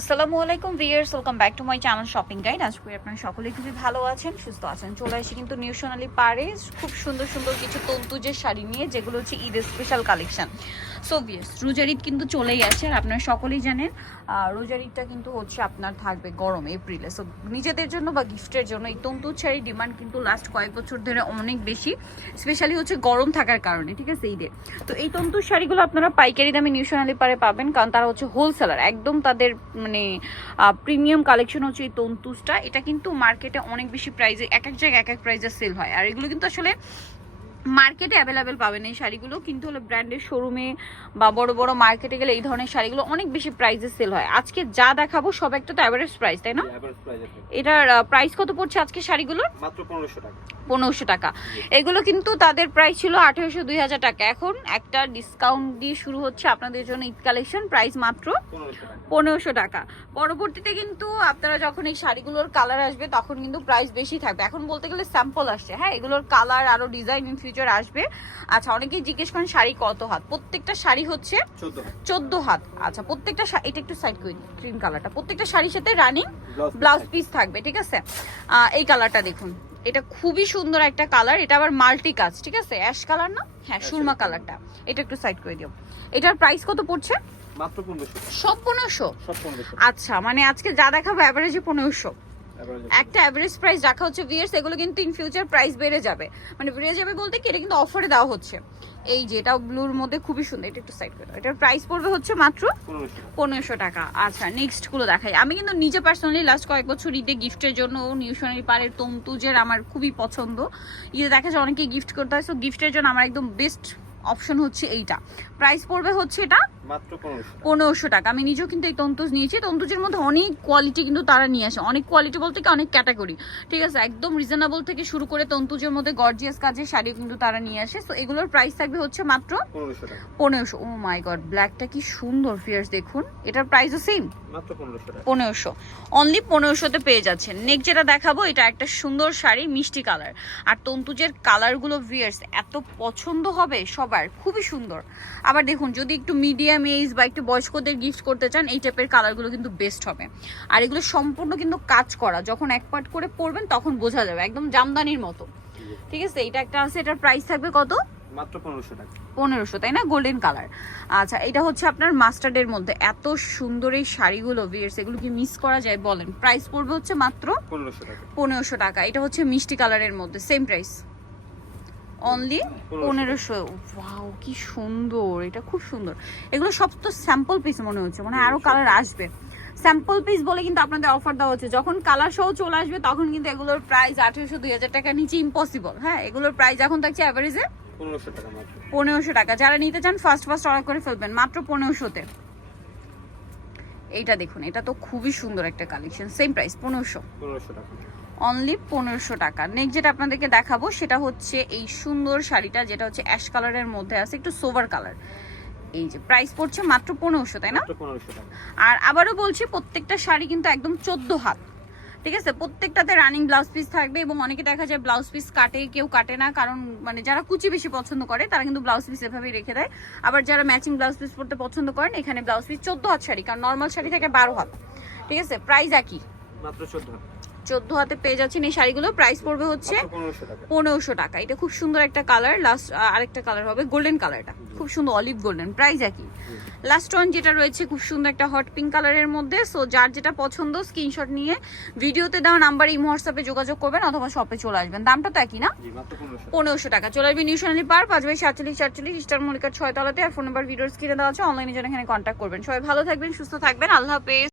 আসসালামু আলাইকুম viewers, welcome back to my channel shopping guide. আশা করি আপনারা সকলেই খুবই ভালো আছেন, সুস্থ আছেন। চলে আসি কিন্তু নিউ সোনালী পাড়ে খুব সুন্দর সুন্দর কিছু তন্তুজের শাড়ি নিয়ে, যেগুলো হচ্ছে ঈদের স্পেশাল কালেকশন। সো ভিউয়ার্স, রোজার ঈদ কিন্তু চলেই আসে, আর আপনারা সকলেই জানেন রোজার ঈদটা কিন্তু হচ্ছে আপনার থাকবে গরম এপ্রিলে। সো নিজেদের জন্য বা গিফটের জন্য এই তন্তুর শাড়ির ডিমান্ড কিন্তু লাস্ট কয়েক বছর ধরে অনেক বেশি, স্পেশালি হচ্ছে গরম থাকার কারণে, ঠিক আছে, ঈদে। তো এই তন্তুর শাড়িগুলো আপনারা পাইকারি দামে নিউ সোনালী পাড়ে পাবেন, কারণ তারা হচ্ছে হোলসেলার, একদম তাদের মানে প্রিমিয়াম কালেকশন হচ্ছে এই তন্তুসটা। এটা কিন্তু মার্কেটে অনেক বেশি প্রাইসে, এক এক জায়গায় এক এক প্রাইসে সেল হয়, আর এগুলো কিন্তু আসলে মার্কেটে অ্যাভেলেবেল পাবেন এই শাড়িগুলো, কিন্তু হলো ব্র্যান্ডের শোরুমে বা বড় বড় মার্কেটে গেলে এই ধরনের শাড়িগুলো অনেক বেশি প্রাইসে সেল হয়। আজকে যা দেখাবো সব একটা তো অ্যাভারেজ প্রাইস, তাই না? এটার প্রাইস কত পড়ছে আজকে শাড়িগুলোর? মাত্র 1500 টাকা। 1500 টাকা। এগুলো কিন্তু তাদের প্রাইস ছিল 1800-2000 টাকা। এখন একটা ডিসকাউন্ট দিয়ে শুরু হচ্ছে আপনাদের জন্য ঈদ কালেকশন, প্রাইস মাত্র 1500 টাকা। পরবর্তীতে কিন্তু আপনারা যখন এই শাড়িগুলোর কালার আসবে তখন কিন্তু প্রাইস বেশি থাকবে। এখন বলতে গেলে স্যাম্পল আসছে, হ্যাঁ, এগুলোর কালার আরো ডিজাইন ইন ফিউচার আসবে। আচ্ছা, অনেকেই জিজ্ঞেস করেন শাড়ি কত হাত। প্রত্যেকটা শাড়ি হচ্ছে 14 হাত। আচ্ছা, প্রত্যেকটা এটা একটু সাইড করে দিই, ক্রিম কালারটা। প্রত্যেকটা শাড়ির সাথে রানিং ব্লাউজ পিস থাকবে, ঠিক আছে। এই কালারটা দেখুন, এটা খুবই সুন্দর একটা কালার, এটা আবার মাল্টি কাজ, ঠিক আছে। অ্যাশ কালার না, হ্যাঁ, সুরমা কালারটা। এটা একটু সাইড করে দিও। এটার প্রাইস কত পড়ছে? মাত্র 1500। সব 1500? সব 1500। আচ্ছা, মানে আজকে যা দেখাবো এভারেজে 1500, একটা এভারেজ প্রাইস রাখা হচ্ছে ভিউয়ার্স। এগুলো কিন্তু ইন ফিউচার প্রাইস বেড়ে যাবে, মানে বেড়ে যাবে বলতে কি, এটা কিন্তু অফারে দেওয়া হচ্ছে। এই যে এটা ব্লুর মধ্যে খুবই সুন্দর, এটা একটু সাইড করে দাও। এটার প্রাইস পড়বে হচ্ছে মাত্র 1500 টাকা। আচ্ছা, নেক্সট গুলো দেখাই। আমি কিন্তু নিজে পার্সোনালি লাস্ট কয়েক বছর ঈদে গিফটের জন্য নিউ সোনালী পাড়ের তন্তুজের আমার খুবই পছন্দ। ঈদে দেখা যায় অনেকে গিফট করতে হয়, সো গিফটের জন্য আমার একদম বেস্ট অপশন হচ্ছে এইটা। প্রাইস পড়বে হচ্ছে এটা মাত্র 1500 টাকা। আমি নিজেও কিন্তু এই তন্তুজ নিয়েছি। তন্তুজের মধ্যে অনেক কোয়ালিটি কিন্তু তারা নিয়ে আসে, অনেক কোয়ালিটি বলতে কি অনেক ক্যাটাগরি, ঠিক আছে। একদম রিজনেবল থেকে শুরু করে তন্তুজের মধ্যে গর্জিয়াস কাজের শাড়ি কিন্তু তারা নিয়ে আসে। সো এগুলোর প্রাইস থাকবে হচ্ছে মাত্র 1500 টাকা। 1500। ও মাই গড, ব্ল্যাকটা কি সুন্দর ফিয়ার্স, দেখুন। এটার প্রাইসও সেম, মাত্র 1500 টাকা। 1500, অনলি 1500-তে পেয়ে যাচ্ছেন। নেক্সট যেটা দেখাবো, এটা একটা সুন্দর শাড়ি, মিষ্টি কালার। আর তন্তুজের কালারগুলো ভিউয়ার্স এত পছন্দ হবে সবার, খুবই সুন্দর। আবার দেখুন, যদি একটু মিডিয়াম এজ বা একটু বয়স্কদের গিফট করতে চান, এই টাইপের কালারগুলো কিন্তু বেস্ট হবে। আর এগুলো সম্পূর্ণ কিন্তু কাজ করা, যখন এক পার্ট করে পরবেন তখন বোঝা যাবে, একদম জামদানির মতো, ঠিক আছে। এটা একটা আছে, এটার প্রাইস থাকবে কত? মাত্র 1500 টাকা। 1500, তাই না? Golden colour. আচ্ছা, এটা হচ্ছে আপনার মাস্টার্ডের মধ্যে। এত সুন্দর এই শাড়িগুলো ভিউয়ার্স, এগুলো কি মিস করা যায় বলেন? প্রাইস পড়বে হচ্ছে মাত্র 1500 টাকা। 1500 টাকা। এটা হচ্ছে মিষ্টি কালারের মধ্যে, সেম প্রাইস, অনলি 1500। ওয়াও, কি সুন্দর, এটা খুব সুন্দর। এগুলো সব তো স্যাম্পল পিস মনে হচ্ছে, মানে আরো কালার আসবে। স্যাম্পল পিস বলে কিন্তু আপনাদের অফার দেওয়া হচ্ছে, যখন কালার সহ চলে আসবে তখন কিন্তু এগুলোর প্রাইস 1800-2000 টাকার নিচে ইম্পসিবল। হ্যাঁ, এগুলোর প্রাইস এখন থাকছে অ্যাভারেজে 1500 টাকা মাত্র। 1500 টাকা। যারা নিতে চান ফার্স্ট অর্ডার করে ফেলবেন মাত্র 1500-তে। এইটা দেখুন, এটা তো খুবই সুন্দর একটা কালেকশন, সেম প্রাইস 1500 টাকা, অনলি 1500 টাকা। নেক্সট যেটা আপনাদেরকে দেখাবো সেটা হচ্ছে এই সুন্দর শাড়িটা, যেটা হচ্ছে অ্যাশ কালারের মধ্যে আছে, একটু সোভার কালার। এই যে প্রাইস পড়ছে মাত্র 1500, তাই না? মাত্র 1500 টাকা। আর আবারও বলছি, প্রত্যেকটা শাড়ি কিন্তু একদম 14 হাত, ঠিক আছে। প্রত্যেকটাতে রানিং ব্লাউজ পিস থাকবে, এবং অনেকে দেখা যায় ব্লাউজ পিস কাটে, কেউ কাটে না, কারণ মানে যারা কুচি বেশি পছন্দ করে তারা কিন্তু ব্লাউজ পিস এভাবেই রেখে দেয়। আবার যারা ম্যাচিং ব্লাউজ পিস পরতে পছন্দ করেন, এখানে ব্লাউজ পিস 14 হাত শাড়ি, কারণ নর্মাল শাড়ি থেকে 12 হাত, ঠিক আছে। প্রাইস একই, মাত্র 14 টাকা। 14 হাতে পেয়ে যাচ্ছেন এই শাড়িগুলো। প্রাইস পড়বে হচ্ছে 1500 টাকা। এটা খুব সুন্দর একটা কালার। লাস্ট আরেকটা কালার হবে গোল্ডেন কালারটা, খুব সুন্দর অলিভ গোল্ডেন, প্রাইস একই। লাস্ট ওয়ান যেটা রয়েছে খুব সুন্দর একটা হট পিঙ্ক কালারের মধ্যে। সো যার যেটা পছন্দ স্ক্রিনশট নিয়ে ভিডিওতে দেওয়া নাম্বারে ইমো হোয়াটসঅ্যাপে যোগাযোগ করবেন, অথবা শপে চলে আসবেন। দামটা তো একই না? 1500 টাকা। চলে আসবে নিউ সোনালী পার্ক, 5/47 ইস্টার মল্লিকার 6 তলাতে। আর ফোন নাম্বার ভিডিওর স্ক্রিনে দেওয়া আছে, অনলাইনে জন্য এখানে কন্ট্যাক্ট করবেন। সবাই ভালো থাকবেন, সুস্থ থাকবেন, আল্লাহ হাফেজ।